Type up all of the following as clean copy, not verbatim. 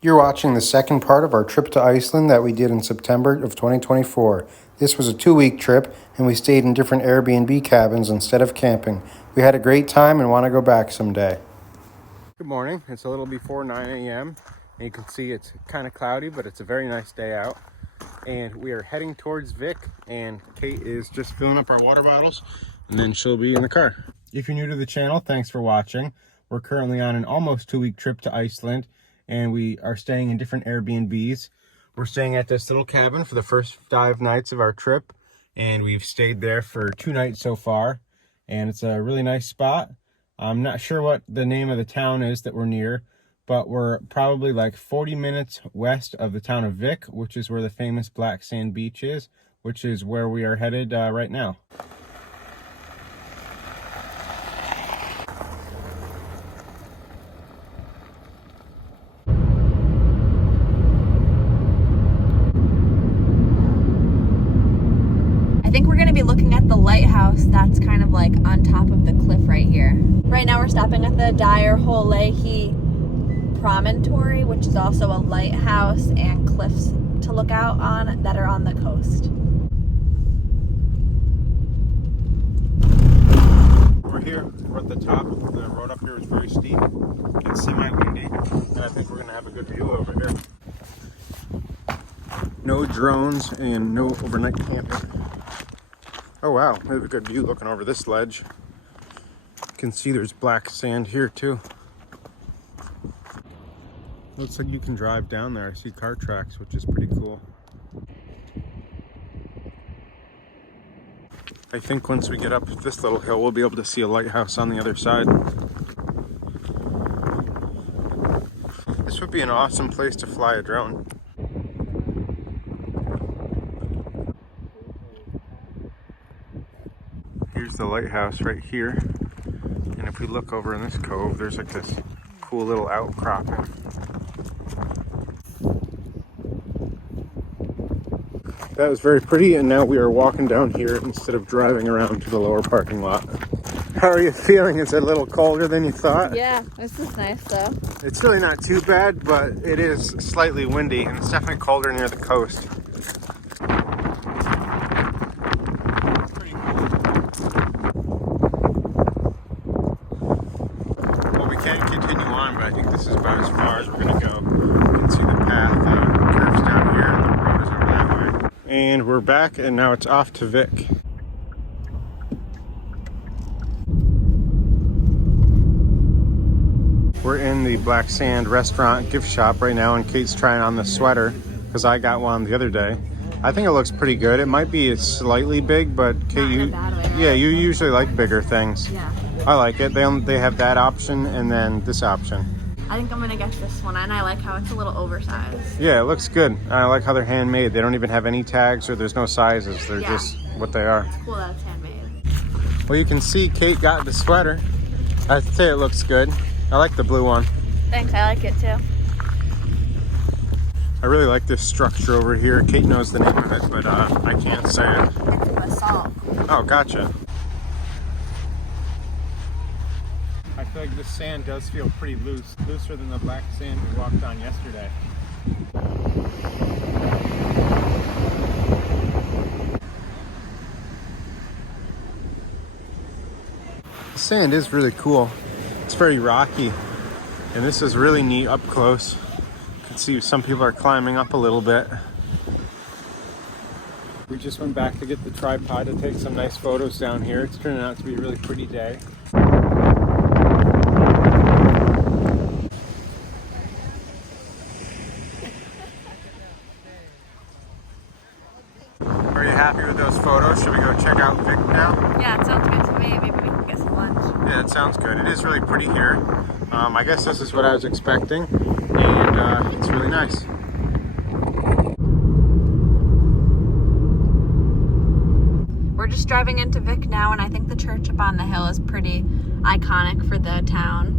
You're watching the second part of our trip to Iceland that we did in September of 2024. This was a 2-week trip, and we stayed in different Airbnb cabins instead of camping. We had a great time and want to go back someday. Good morning. It's a little before 9 a.m. and you can see it's kind of cloudy, but it's a very nice day out. And we are heading towards Vic, and Kate is just filling up our water bottles, and then she'll be in the car. If you're new to the channel, thanks for watching. We're currently on an almost 2-week trip to Iceland, and we are staying in different Airbnbs. We're staying at this little cabin for the first 5 nights of our trip, and we've stayed there for 2 nights so far, and it's a really nice spot. I'm not sure what the name of the town is that we're near, but we're probably like 40 minutes west of the town of Vic, which is where the famous black sand beach is, which is where we are headed right now. I think we're going to be looking at the lighthouse that's kind of like on top of the cliff right here. Right now we're stopping at the Dyerholehi Promontory, which is also a lighthouse and cliffs to look out on that are on the coast. We're here, we're at the top. The road up here is very steep. It's semi-windy, and I think we're going to have a good view over here. No drones and no overnight camping. Oh wow, we have a good view looking over this ledge. You can see there's black sand here too. Looks like you can drive down there. I see car tracks, which is pretty cool. I think once we get up this little hill, we'll be able to see a lighthouse on the other side. This would be an awesome place to fly a drone. Here's the lighthouse right here, and if we look over in this cove, there's like this cool little outcropping. That was very pretty, and now we are walking down here instead of driving around to the lower parking lot. How are you feeling? Is it a little colder than you thought? Yeah, this is nice though. It's really not too bad, but it is slightly windy, and it's definitely colder near the coast. I think this is about as far as we're going to go. You can see the path curves down here and the road is over that way. And we're back, and now it's off to Vic. We're in the Black Sand restaurant gift shop right now, and Kate's trying on the sweater because I got one the other day. I think it looks pretty good. It might be slightly big, but Kate, you usually like bigger things. Yeah. I like it. They have that option and then this option. I think I'm gonna get this one, and I like how it's a little oversized. Yeah, it looks good. I like how they're handmade. They don't even have any tags or there's no sizes. They're just what they are. It's cool that it's handmade. Well, you can see Kate got the sweater. I'd say it looks good. I like the blue one. Thanks, I like it too. I really like this structure over here. Kate knows the name of it, but I can't say it. It's basalt. Oh, gotcha. I feel like this sand does feel pretty loose, looser than the black sand we walked on yesterday. The sand is really cool. It's very rocky, and this is really neat up close. You can see some people are climbing up a little bit. We just went back to get the tripod to take some nice photos down here. It's turning out to be a really pretty day. Are you happy with those photos? Should we go check out Vic now? Yeah, it sounds good to me. Maybe we can get some lunch. Yeah, it sounds good. It is really pretty here. I guess this is what I was expecting, and it's really nice. We're just driving into Vic now, and I think the church up on the hill is pretty iconic for the town.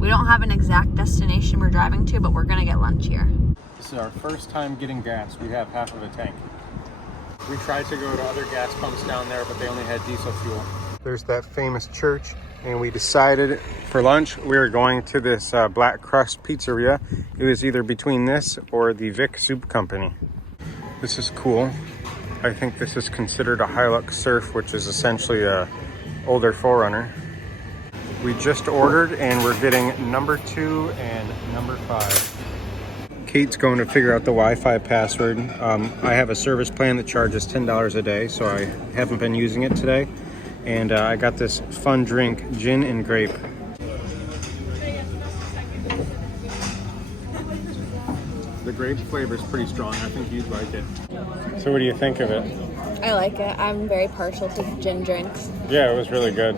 We don't have an exact destination we're driving to, but we're gonna get lunch here. This is our first time getting gas. We have half of a tank. We tried to go to other gas pumps down there, but they only had diesel fuel. There's that famous church, and we decided for lunch we were going to this Black Crust pizzeria. It was either between this or the Vic Soup Company. This is cool. I think this is considered a Hilux Surf, which is essentially a older 4Runner. We just ordered and we're getting number 2 and number 5. Kate's going to figure out the Wi-Fi password. I have a service plan that charges $10 a day, so I haven't been using it today. And I got this fun drink, gin and grape. The grape flavor is pretty strong. I think you'd like it. So what do you think of it? I like it. I'm very partial to gin drinks. Yeah, it was really good.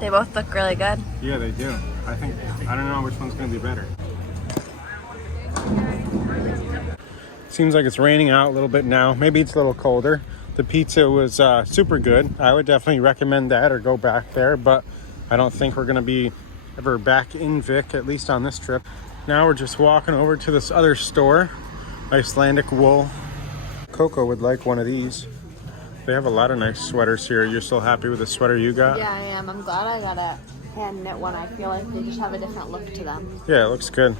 They both look really good. Yeah, they do. I don't know which one's going to be better. Seems like it's raining out a little bit now. Maybe it's a little colder. The pizza was super good. I would definitely recommend that or go back there, but I don't think we're going to be ever back in Vic, at least on this trip. Now we're just walking over to this other store, Icelandic wool. Coco would like one of these. They have a lot of nice sweaters here. You're still happy with the sweater you got? Yeah, I am. I'm glad I got a hand knit one. I feel like they just have a different look to them. Yeah, it looks good.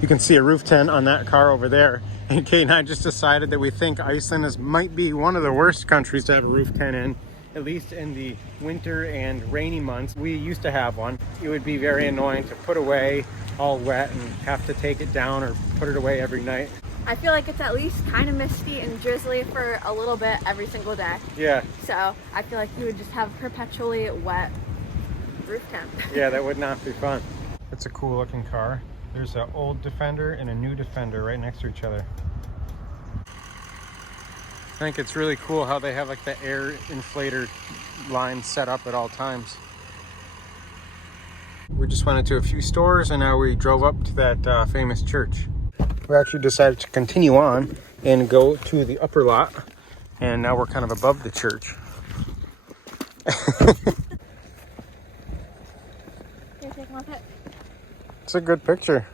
You can see a roof tent on that car over there. And Kate and I just decided that we think Iceland might be one of the worst countries to have a roof tent in, at least in the winter and rainy months. We used to have one. It would be very annoying to put away all wet and have to take it down or put it away every night. I feel like it's at least kind of misty and drizzly for a little bit every single day. Yeah. So I feel like you would just have perpetually wet roof tent. Yeah, that would not be fun. It's a cool looking car. There's an old Defender and a new Defender right next to each other. I think it's really cool how they have like the air inflator line set up at all times. We just went into a few stores and now we drove up to that famous church. We actually decided to continue on and go to the upper lot, and now we're kind of above the church. Here, take one pic. It's a good picture.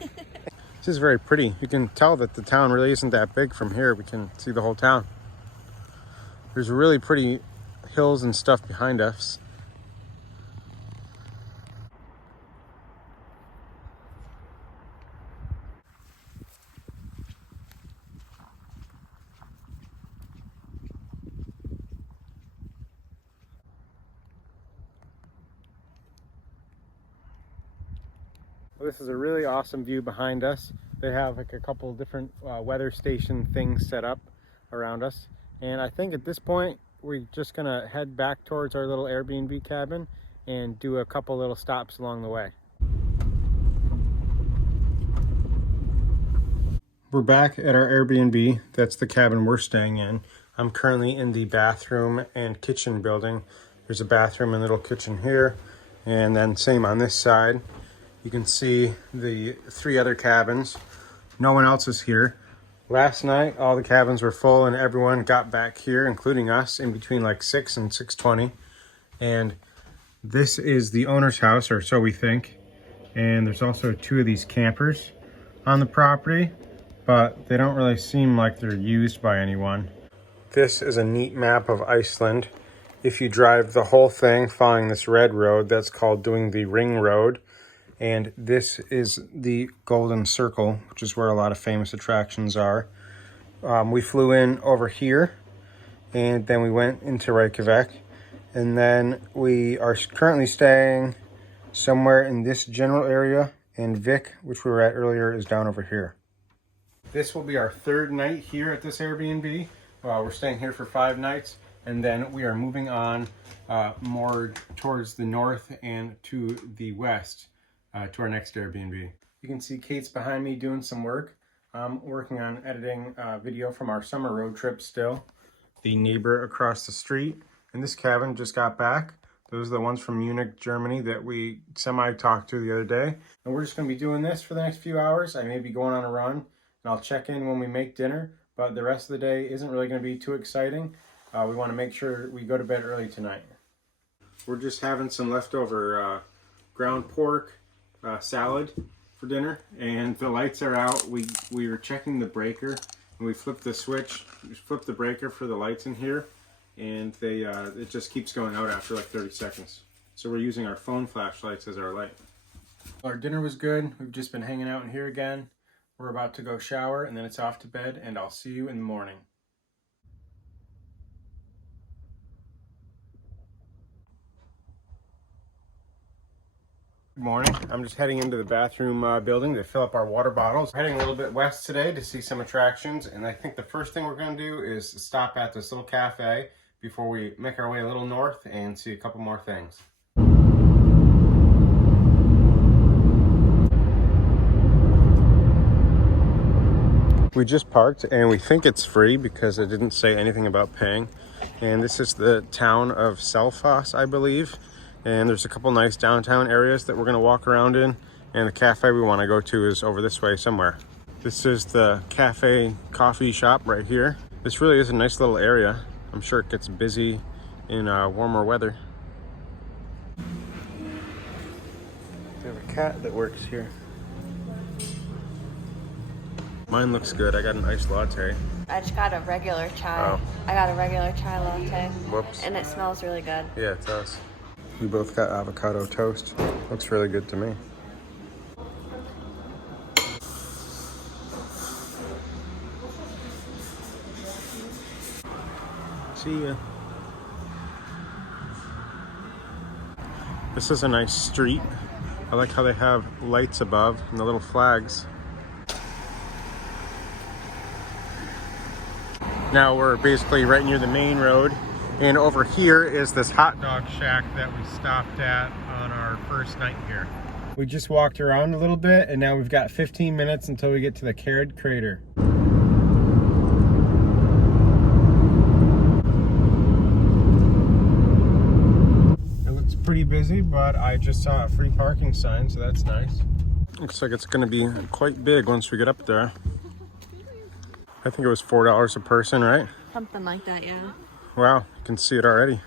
This is very pretty. You can tell that the town really isn't that big from here. We can see the whole town. There's really pretty hills and stuff behind us. Well, this is a really awesome view behind us. They have like a couple different weather station things set up around us. And I think at this point, we're just gonna head back towards our little Airbnb cabin and do a couple little stops along the way. We're back at our Airbnb. That's the cabin we're staying in. I'm currently in the bathroom and kitchen building. There's a bathroom and little kitchen here, and then same on this side. You can see the 3 other cabins. No one else is here. Last night, all the cabins were full and everyone got back here, including us, in between like 6 and 6:20. And this is the owner's house, or so we think. And there's also 2 of these campers on the property, but they don't really seem like they're used by anyone. This is a neat map of Iceland. If you drive the whole thing following this red road, that's called doing the ring road. And this is the Golden Circle, which is where a lot of famous attractions are. We flew in over here, and then we went into Reykjavik. And then we are currently staying somewhere in this general area. And Vic, which we were at earlier, is down over here. This will be our 3rd night here at this Airbnb. We're staying here for 5 nights. And then we are moving on more towards the north and to the west. To our next Airbnb. You can see Kate's behind me doing some work. I'm working on editing video from our summer road trip still. The neighbor across the street in this cabin just got back. Those are the ones from Munich, Germany that we semi-talked to the other day. And we're just going to be doing this for the next few hours. I may be going on a run, and I'll check in when we make dinner. But the rest of the day isn't really going to be too exciting. We want to make sure we go to bed early tonight. We're just having some leftover ground pork, salad for dinner, and the lights are out. We were checking the breaker, and we flipped the switch, flipped the breaker for the lights in here, and it just keeps going out after like 30 seconds. So we're using our phone flashlights as our light. Our dinner was good. We've just been hanging out in here again. We're about to go shower and then it's off to bed, and I'll see you in the morning. Good morning. I'm just heading into the bathroom building to fill up our water bottles. We're heading a little bit west today to see some attractions, and I think the first thing we're going to do is stop at this little cafe before we make our way a little north and see a couple more things. We just parked and we think it's free because it didn't say anything about paying. And this is the town of Selfoss, I believe. And there's a couple nice downtown areas that we're gonna walk around in. And the cafe we wanna go to is over this way somewhere. This is the cafe coffee shop right here. This really is a nice little area. I'm sure it gets busy in warmer weather. We have a cat that works here. Mine looks good. I got an iced latte. I just got a regular chai. Oh. I got a regular chai latte. Whoops. And it smells really good. Yeah, it does. We both got avocado toast. Looks really good to me. See ya. This is a nice street. I like how they have lights above and the little flags. Now we're basically right near the main road, and over here is this hot dog shack that we stopped at on our first night here. We just walked around a little bit, and now we've got 15 minutes until we get to the Carrot Crater. It looks pretty busy, but I just saw a free parking sign, so that's nice. Looks like it's going to be quite big once we get up there. I think it was $4 a person, right? Something like that, yeah. Wow, you can see it already.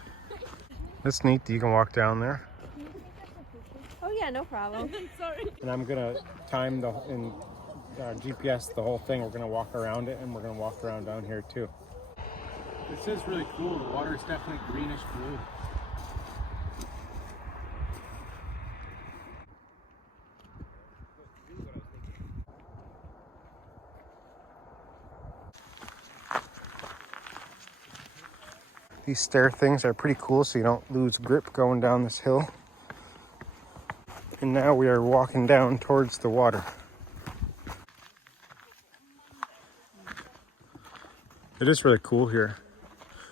That's neat that you can walk down there. Oh yeah, no problem. Sorry. And I'm gonna time in GPS the whole thing. We're gonna walk around it, and we're gonna walk around down here too. This is really cool. The water is definitely greenish blue. These stair things are pretty cool, so you don't lose grip going down this hill. And now we are walking down towards the water. It is really cool here.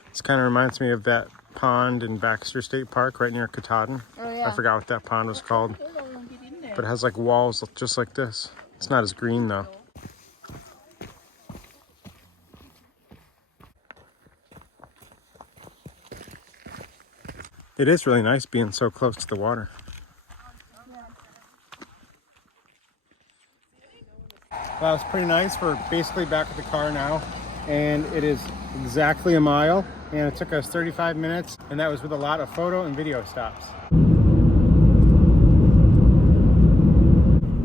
This kind of reminds me of that pond in Baxter State Park right near Katahdin. Oh yeah. I forgot what that pond was called. But it has like walls just like this. It's not as green though. It is really nice being so close to the water. Well, it's pretty nice. We're basically back at the car now, and it is exactly a mile, and it took us 35 minutes, and that was with a lot of photo and video stops.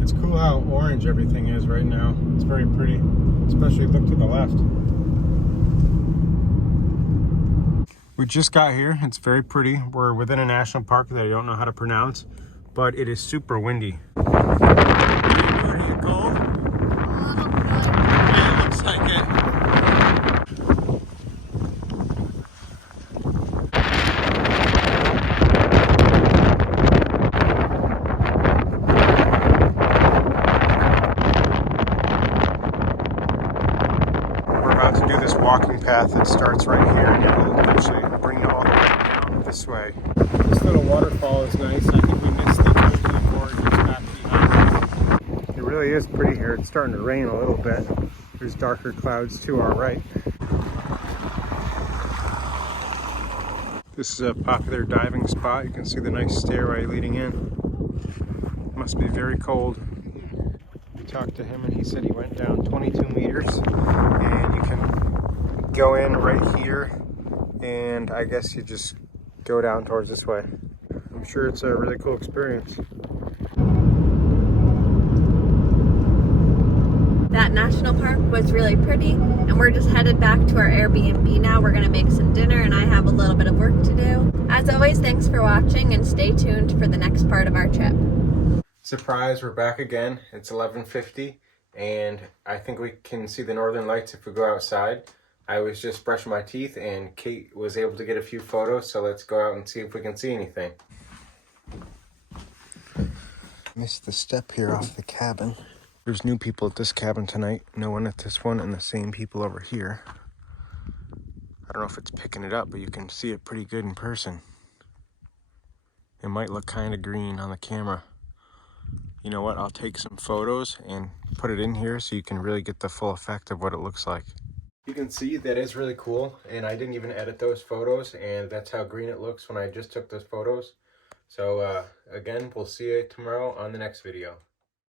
It's cool how orange everything is right now. It's very pretty, especially look to the left. We just got here. It's very pretty. We're within a national park that I don't know how to pronounce, but it is super windy. Are you cold? Yeah, it looks like it. We're about to do this walking path that starts right here, and it will eventually bring you all the way down this way. This little waterfall is nice. I think we missed the Ocean Gorge back behind us. It really is pretty here. It's starting to rain a little bit. There's darker clouds to our right. This is a popular diving spot. You can see the nice stairway leading in. Must be very cold. We talked to him and he said he went down 22 meters, and you can go in right here, and I guess you just go down towards this way. I'm sure it's a really cool experience. The that national park was really pretty, and we're just headed back to our Airbnb now. We're gonna make some dinner, and I have a little bit of work to do. As always, thanks for watching, and stay tuned for the next part of our trip. Surprise, we're back again. It's 11:50, and I think we can see the northern lights if we go outside. I was just brushing my teeth, and Kate was able to get a few photos, so let's go out and see if we can see anything. Missed the step here off the cabin. There's new people at this cabin tonight, no one at this one, and the same people over here. I don't know if it's picking it up, but you can see it pretty good in person. It might look kind of green on the camera. You know what, I'll take some photos and put it in here so you can really get the full effect of what it looks like. You can see that is really cool, and I didn't even edit those photos, and that's how green it looks when I just took those photos. So again, we'll see you tomorrow on the next video.